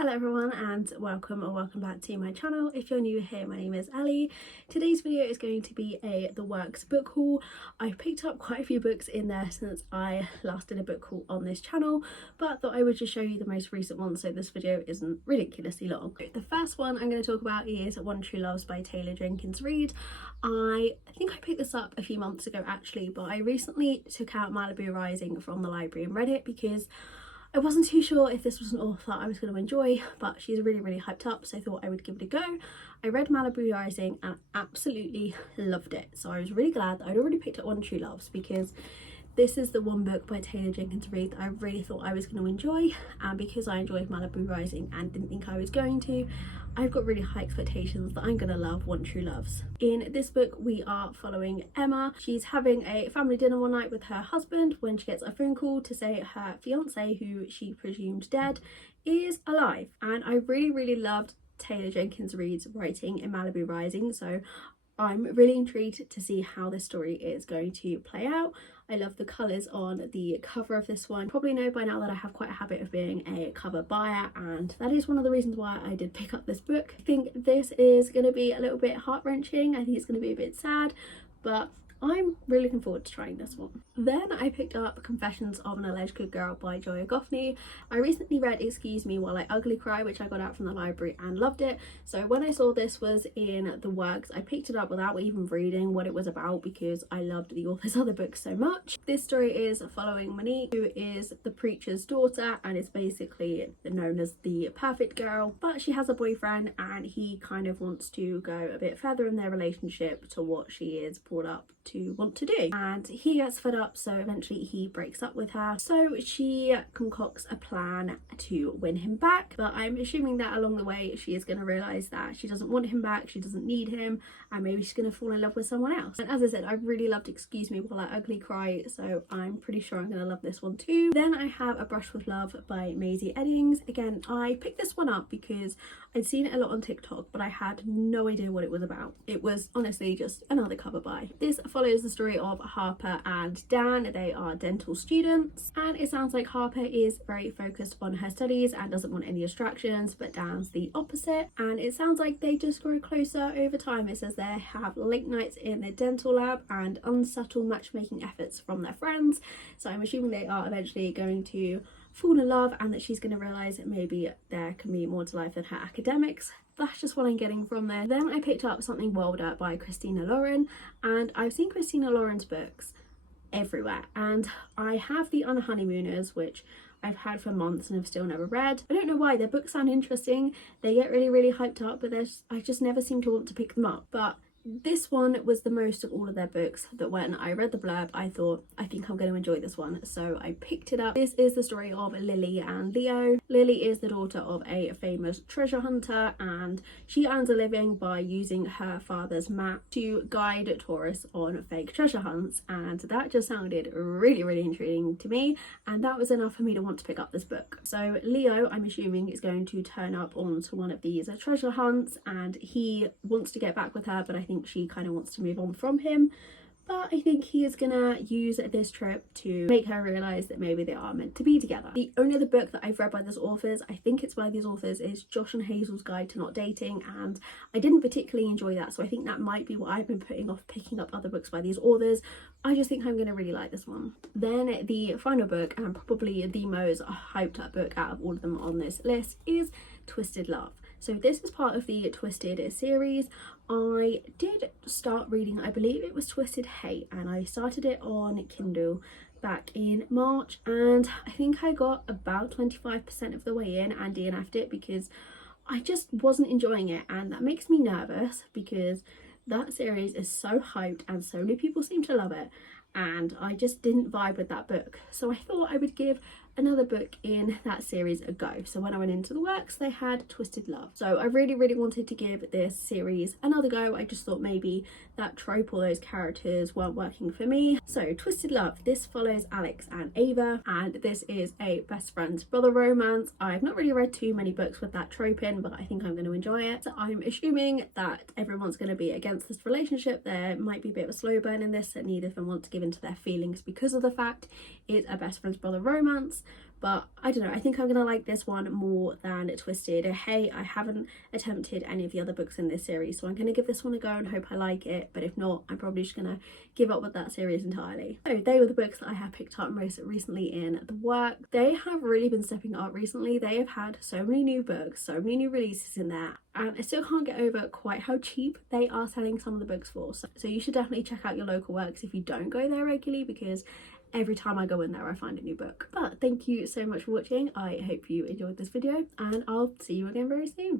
Hello everyone and welcome back to my channel. If you're new here, my name is Ellie. Today's video is going to be a The Works book haul. I've picked up quite a few books in there since I last did a book haul on this channel, but thought I would just show you the most recent one so this video isn't ridiculously long. The first one I'm going to talk about is One True Loves by Taylor Jenkins Reid. I think I picked this up a few months ago actually, but I recently took out Malibu Rising from the library and read it because I wasn't too sure if this was an author I was going to enjoy, but she's really hyped up, so I thought I would give it a go. I read Malibu Rising and absolutely loved it, so I was really glad that I'd already picked up One True Loves because this is the one book by Taylor Jenkins Reid that I really thought I was going to enjoy, and because I enjoyed Malibu Rising and didn't think I was going to, I've got really high expectations that I'm going to love One True Loves. In this book we are following Emma. She's having a family dinner one night with her husband when she gets a phone call to say her fiance, who she presumed dead, is alive. And I really loved Taylor Jenkins Reid's writing in Malibu Rising, so I'm really intrigued to see how this story is going to play out. I love the colours on the cover of this one. You probably know by now that I have quite a habit of being a cover buyer, and that is one of the reasons why I did pick up this book. I think this is going to be a little bit heart-wrenching. I think it's going to be a bit sad, but I'm really looking forward to trying this one. Then I picked up Confessions of an Alleged Good Girl by Joya Goffney. I recently read Excuse Me While I Ugly Cry, which I got out from the library and loved it. So when I saw this was in The Works, I picked it up without even reading what it was about because I loved the author's other books so much. This story is following Monique, who is the preacher's daughter and is basically known as the perfect girl, but she has a boyfriend and he kind of wants to go a bit further in their relationship to what she is brought up to want to do, and he gets fed up, so eventually he breaks up with her. So she concocts a plan to win him back, but I'm assuming that along the way she is going to realise that she doesn't want him back, she doesn't need him, and maybe she's going to fall in love with someone else. And as I said, I really loved Excuse Me While I Ugly Cry, so I'm pretty sure I'm going to love this one too. Then I have A Brush with Love by Maisie Eddings. Again, I picked this one up because I'd seen it a lot on TikTok, but I had no idea what it was about. It was honestly just another cover buy. This follows the story of Harper and Dan. They are dental students, and it sounds like Harper is very focused on her studies and doesn't want any distractions, but Dan's the opposite, and it sounds like they just grow closer over time. It says they have late nights in the dental lab and unsubtle matchmaking efforts from their friends, so I'm assuming they are eventually going to fall in love and that she's going to realise that maybe there can be more to life than her academics. That's just what I'm getting from there. Then I picked up Something Wilder by Christina Lauren, and I've seen Christina Lauren's books everywhere, and I have the Unhoneymooners, which I've had for months and have still never read. I don't know why. Their books sound interesting, they get really hyped up, but I just never seem to want to pick them up. But this one was the most of all of their books that when I read the blurb I thought, I think I'm going to enjoy this one, so I picked it up. This is the story of Lily and Leo. Lily is the daughter of a famous treasure hunter, and she earns a living by using her father's map to guide tourists on fake treasure hunts, and that just sounded really intriguing to me, and that was enough for me to want to pick up this book. So Leo, I'm assuming, is going to turn up onto one of these treasure hunts, and he wants to get back with her, but I think she kind of wants to move on from him. But I think he is gonna use this trip to make her realise that maybe they are meant to be together. The only other book that I've read by these authors, I think it's by these authors, is Josh and Hazel's Guide to Not Dating, and I didn't particularly enjoy that, so I think that might be what I've been putting off picking up other books by these authors. I just think I'm going to really like this one. Then the final book, and probably the most hyped up book out of all of them on this list, is Twisted Love. So this is part of the Twisted series. I did start reading, I believe it was Twisted Hate, and I started it on Kindle back in March, and I think I got about 25% of the way in and DNF'd it because I just wasn't enjoying it, and that makes me nervous because that series is so hyped and so many people seem to love it, and I just didn't vibe with that book. So I thought I would give another book in that series a go. So when I went into The Works, they had Twisted Love. So I really wanted to give this series another go. I just thought maybe that trope or those characters weren't working for me. So Twisted Love, this follows Alex and Ava, and this is a best friend's brother romance. I've not really read too many books with that trope in, but I think I'm going to enjoy it. So I'm assuming that everyone's going to be against this relationship. There might be a bit of a slow burn in this, that neither of them want to give into their feelings because of the fact it's a best friend's brother romance. but I don't know, I think I'm gonna like this one more than Twisted. Hey, I haven't attempted any of the other books in this series, so I'm gonna give this one a go and hope I like it, but if not, I'm probably just gonna give up with that series entirely. So they were the books that I have picked up most recently in the work. They have really been stepping up recently. They have had so many new books, so many new releases in there, and I still can't get over quite how cheap they are selling some of the books for. So you should definitely check out your local works if you don't go there regularly, because every time I go in there I find a new book. But thank you so much for watching. I hope you enjoyed this video, and I'll see you again very soon.